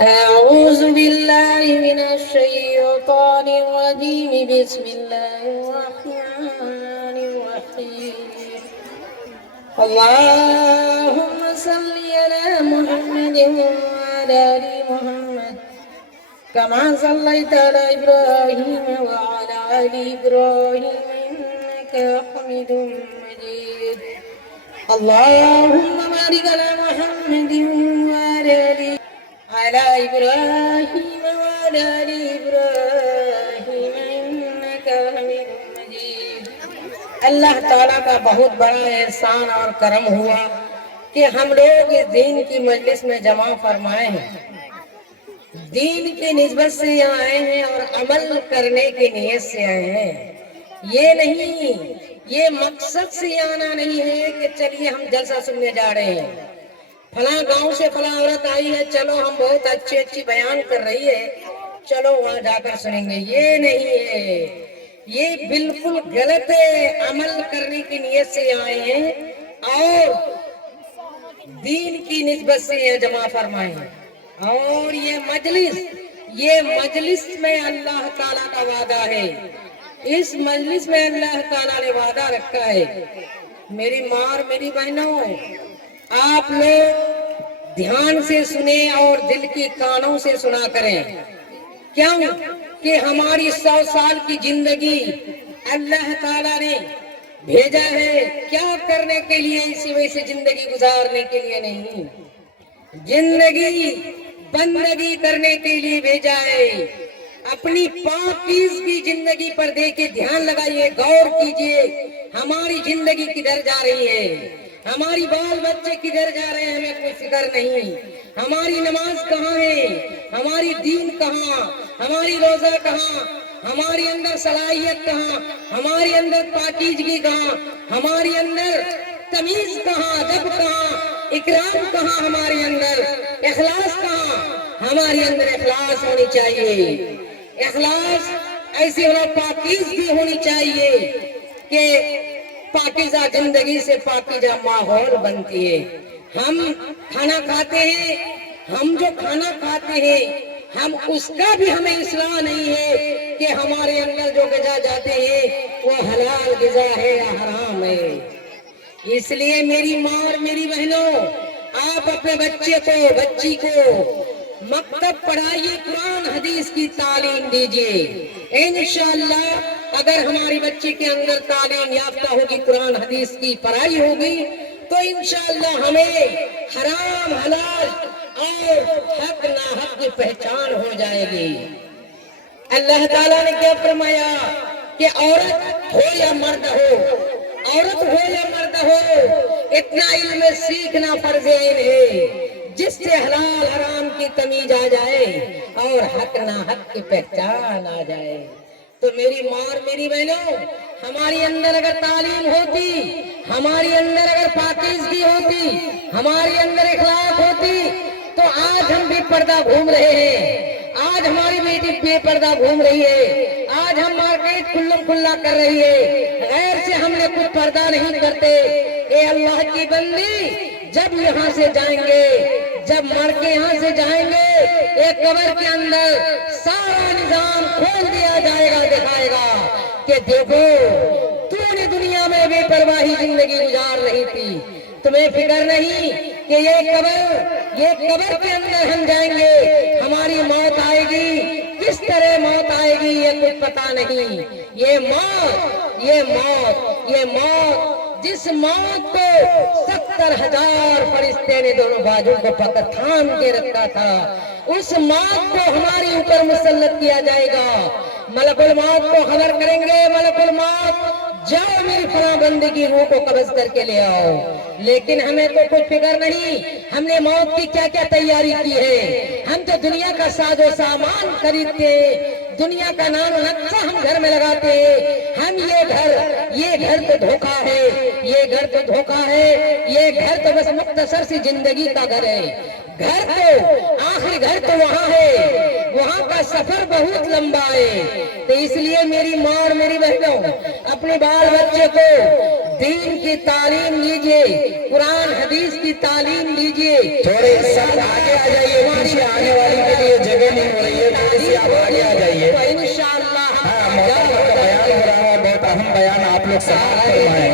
أعوذ بالله من الشيطان الرجيم بسم الله الرحمن الرحيم اللهم صل على محمد وعلى آل محمد كما صليت على إبراهيم وعلى آل إبراهيم إنك حميد مجيد اللهم بارك على محمد وعلى آل إبراهيم وعلى آل إبراهيم إنك حميد مجيد۔ اللہ تعالیٰ کا بہت بڑا احسان اور کرم ہوا کہ ہم لوگ اس دین کی مجلس میں جمع فرمائے ہیں، دین کی نسبت سے یہاں آئے ہیں اور عمل کرنے کی نیت سے آئے ہیں۔ یہ نہیں، یہ مقصد سے آنا نہیں ہے کہ چلیے ہم جلسہ سننے جا رہے ہیں، فلاں گاؤں سے فلاں عورت آئی ہے، چلو ہم بہت اچھی بیان کر رہی ہے، چلو وہاں جا کر سنیں گے۔ یہ نہیں ہے، یہ بالکل غلط ہے۔ عمل کرنے کی نیت سے آئے ہیں اور دین کی نسبت سے یہ جمع فرمائے ہیں۔ اور یہ مجلس میں اللہ تعالیٰ کا وعدہ ہے، اس مجلس میں اللہ تعالیٰ نے وعدہ رکھا ہے۔ میری ماں اور میری بہنوں، آپ لوگ دھیان سے سنیں اور دل کی کانوں سے سنا کریں، کیوں کہ ہماری 100 سال کی زندگی اللہ تعالیٰ نے بھیجا ہے کیا کرنے کے لیے، اسی وجہ سے زندگی گزارنے کے لیے نہیں، زندگی بندگی کرنے کے لیے بھیجا ہے۔ اپنی پاکیزگی زندگی پر دیکھیں، دھیان لگائیے، غور کیجئے، ہماری زندگی کدھر جا رہی ہے، ہماری بال بچے کدھر جا رہے ہیں، ہمیں کوئی فکر نہیں۔ ہماری نماز کہاں ہے، ہماری دین کہاں، ہماری روزہ کہاں، ہماری اندر صلاحیت کہاں، ہماری اندر پاکیزگی کہاں، ہماری اندر تمیز کہاں، ادب کہاں، اکرام کہاں، ہمارے اندر اخلاص کہاں۔ ہمارے اندر اخلاص ہونی چاہیے، اخلاص ایسی ہونا، پاکیزگی ہونی چاہیے کہ پاکیزہ زندگی سے پاکیزہ ماحول بنتی ہے۔ ہم کھانا کھاتے ہیں، ہم جو کھانا کھاتے ہیں ہم اس کا بھی ہمیں اصلاح نہیں ہے کہ ہمارے اندر جو غذا جاتے ہیں وہ حلال غذا ہے یا حرام ہے۔ اس لیے میری ماں اور میری بہنوں، آپ اپنے بچے کو، بچی کو مکتب پڑھائیے، قرآن حدیث کی تعلیم دیجیے۔ انشاءاللہ اگر ہماری بچی کے اندر تعلیم یافتہ ہوگی، قرآن حدیث کی پڑھائی ہوگی، تو انشاءاللہ ہمیں حرام حلال اور حق ناحق کی پہچان ہو جائے گی۔ اللہ تعالیٰ نے کیا فرمایا کہ عورت ہو یا مرد ہو، عورت ہو یا مرد ہو، اتنا علم سیکھنا فرض عین ہے جس سے حلال حرام کی تمیز آ جائے اور حق ناحق کی پہچان آ جائے۔ تو میری ماں اور میری بہنوں، ہماری اندر اگر تعلیم ہوتی، ہماری اندر اگر پاکیزگی ہوتی، ہماری اندر اخلاق ہوتی، تو آج ہم بے پردہ گھوم رہے ہیں، آج ہماری بیٹی بے پردہ گھوم رہی ہے، آج ہم مارکیٹ کھلم کھلا کر رہی ہے، غیر سے ہم نے کچھ پردہ نہیں کرتے۔ اے اللہ کی بندی، جب یہاں سے جائیں گے، جب مر کے یہاں سے جائیں گے، ایک قبر کے اندر سارا نظام کھول دیا جائے گا، دکھائے گا کہ دیکھو تو نے دنیا میں بے پرواہی زندگی گزار رہی تھی، تمہیں فکر نہیں کہ یہ قبر کے اندر ہم جائیں گے، ہماری موت آئے گی، کس طرح موت آئے گی یہ کچھ پتا نہیں۔ یہ موت جس موت کو 70,000 فرشتے نے دونوں بازو کو پکڑ تھام کے رکھا تھا، اس موت کو ہمارے اوپر مسلط کیا جائے گا۔ ملک الموت کو خبر کریں گے، ملک الموت جاؤ میری فلاں بندے کی روح کو قبض کر کے لے آؤ۔ لیکن ہمیں تو کچھ فکر نہیں، ہم نے موت کی کیا کیا تیاری کی ہے۔ ہم تو دنیا کا ساز و سامان خریدتے، دنیا کا نام و نقشہ ہم گھر میں لگاتے ہیں۔ ہم یہ گھر تو دھوکہ ہے، یہ گھر تو دھوکہ ہے، یہ گھر تو بس مختصر سی زندگی کا گھر ہے۔ گھر تو آخری گھر تو وہاں ہے، وہاں کا سفر بہت لمبا ہے۔ تو اس لیے میری ماں اور میری بہنوں، اپنے بال بچے کو دین کی تعلیم لیجئے، قرآن حدیث کی تعلیم لیجئے. تھوڑے ساتھ آگے آ جائیے، پیچھے آنے والی کے لیے جگہ نہیں ہو رہی ہے، تھوڑی سی آپ آگے آ جائیے. تو انشاءاللہ ہم محترم کا بیان ہو رہا ہے، بہت اہم بیان آپ لوگ سماعت فرمائیں.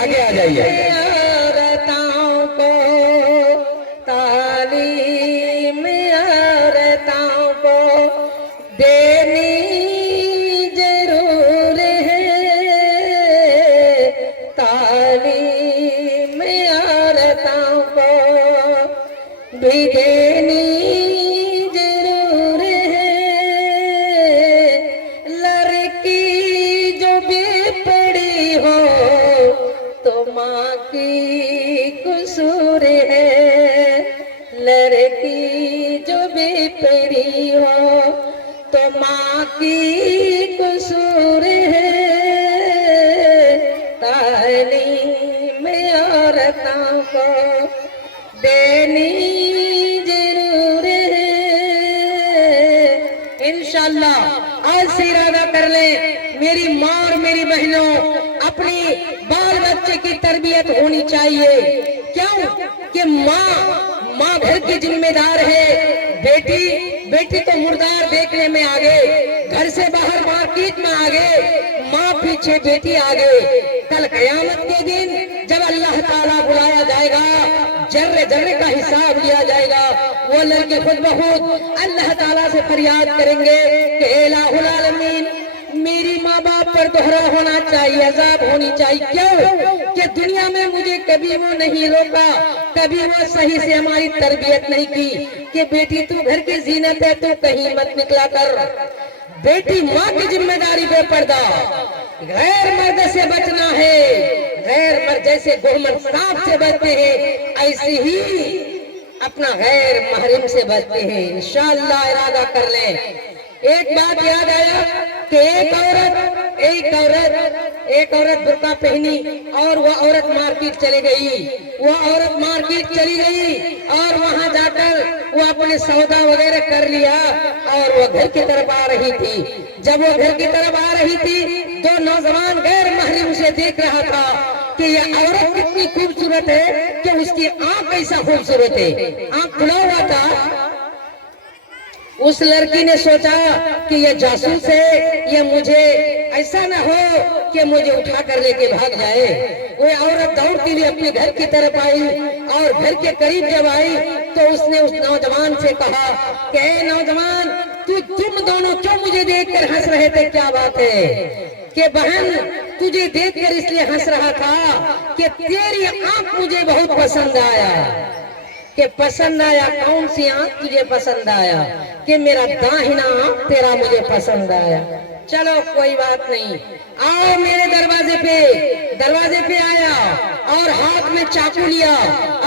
آگے آ جائیے. عورتوں کو تعلیم عورتوں کو دینی ضرور ہے، تعلیم عورتوں کو بھی دینی ضرور ہے. لڑکی جو بھی پڑھی ہو تو ماں کی قصور ہے، لڑکی جو بھی پڑھی ہو تو ماں کی قصور ہے. تعلیم عورتوں کو دینی ضرور ہے. انشاءاللہ آج سے ارادہ کر لیں، میری ماں اور میری بہنوں، اپنی بال بچے کی تربیت ہونی چاہیے. کیوں کہ ماں گھر کی ذمہ دار ہے. بیٹی تو مردار دیکھنے میں آگے، گھر سے باہر مارکیٹ میں آگے، ماں پیچھے بیٹی آگے. کل قیامت کے دن جب اللہ تعالیٰ بلایا جائے گا، ذرے ذرے کا حساب لیا جائے گا، وہ لڑکے خود بخود اللہ تعالیٰ سے فریاد کریں گے کہ الہ العالمین، میری ماں باپ پر دوہرا ہونا چاہیے، عذاب ہونی چاہیے. کیوں کہ دنیا میں مجھے کبھی وہ نہیں روکا، کبھی وہ صحیح سے ہماری تربیت نہیں کی کہ بیٹی تو گھر کی زینت ہے، تو کہیں مت نکلا کر. بیٹی ماں کی ذمہ داری بے پردہ، غیر مرد سے بچنا ہے. غیر مرد جیسے گورمن سانپ سے بچتے ہیں، ایسے ہی اپنا غیر محرم سے بچتے ہیں. انشاءاللہ ارادہ کر لیں. ایک بات یاد آیا کہ ایک عورت برقع پہنی اور وہ عورت مارکیٹ چلی گئی. وہ عورت مارکیٹ چلی گئی اور وہاں جا کر وہ اپنے سودا وغیرہ کر لیا اور وہ گھر کی طرف آ رہی تھی. جب وہ گھر کی طرف آ رہی تھی، دو نوجوان غیر محرم سے دیکھ رہا تھا کہ یہ عورت کتنی خوبصورت ہے، کہ اس کی آنکھ کیسا خوبصورت ہے. آنکھ کھلا ہوا تھا. اس لڑکی نے سوچا کہ یہ جاسوس ہے، یہ مجھے ایسا نہ ہو کہ مجھے اٹھا کر لے کے بھاگ جائے. وہ عورت دوڑتی ہوئی اپنے گھر کی طرف آئی اور گھر کے قریب جب آئی تو اس نے اس نوجوان سے کہا کہ اے نوجوان، تم دونوں کیوں مجھے دیکھ کر ہنس رہے تھے؟ کیا بات ہے؟ کہ بہن تجھے دیکھ کر اس لیے ہنس رہا تھا کہ تیری آنکھ مجھے بہت پسند آیا. کہ پسند آیا؟ کون سی آنکھ تجھے پسند آیا؟ کہ میرا داہنا آنکھ تیرا مجھے پسند آیا. چلو کوئی بات نہیں، آؤ میرے دروازے پہ آیا اور ہاتھ میں چاقو لیا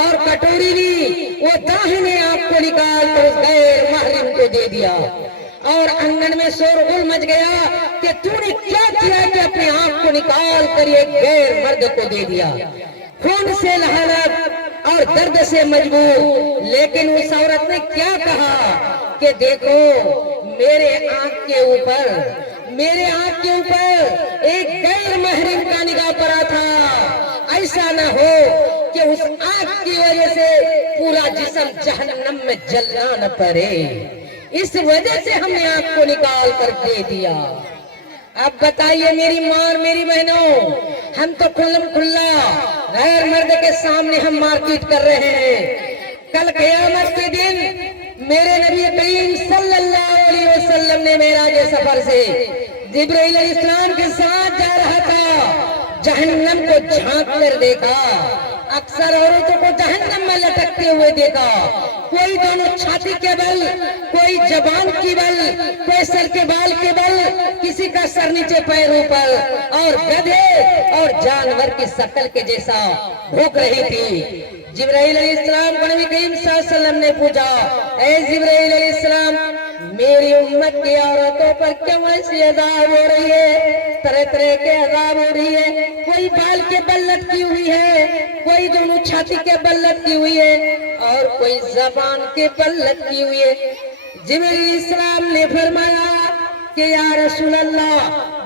اور کٹوری لی. وہ داہنے آنکھ کو نکال کر اس غیر محرم کو دے دیا اور انگن میں شور غل مچ گیا کہ تو نے کیا کیا کہ اپنے آنکھ کو نکال کر ایک غیر مرد کو دے دیا. خون سے لہلت اور درد سے مجبور، لیکن اس عورت نے کیا کہا کہ دیکھو میرے آنکھ کے اوپر ایک غیر محرم کا نگاہ پڑا تھا. ایسا نہ ہو کہ اس آنکھ کی وجہ سے پورا جسم جہنم میں جلنا نہ پڑے. اس وجہ سے ہم نے آنکھ کو نکال کر دے دیا. اب بتائیے میری ماں اور میری بہنوں، ہم تو کھلم کھلا غیر مرد کے سامنے ہم مارکیٹ کر رہے ہیں. کل قیامت کے دن میرے نبی کریم صلی اللہ علیہ وسلم نے معراج سفر سے جبرائیل علیہ السلام کے ساتھ جا رہا تھا. جہنم کو جھانک کر دیکھا. اکثر عورتوں کو جہنم میں لٹکتے ہوئے دیکھا. کوئی دونوں چھاتی کے بل، کوئی زبان کی بل، کوئی سر کے بال کے بل، کسی کا سر نیچے پیر اوپر، اور گدھے اور جانور کی شکل کے جیسا بھوک رہی تھی. جبرائیل علیہ السلام کو نبی کریم صلی اللہ علیہ وسلم نے پوچھا، اے جبرائیل علیہ السلام، میری امت کی عورتوں پر کیوں ایسی عذاب ہو رہی ہے؟ طرح طرح کے عذاب ہو رہی ہے. کوئی بال کے بل لٹکی ہوئی ہے، کوئی دونوں چھاتی کے بل لٹکی ہوئی ہے، اور کوئی زبان کے بل لٹکی ہوئی ہے. جبرائیل علیہ السلام نے فرمایا کہ یا رسول اللہ،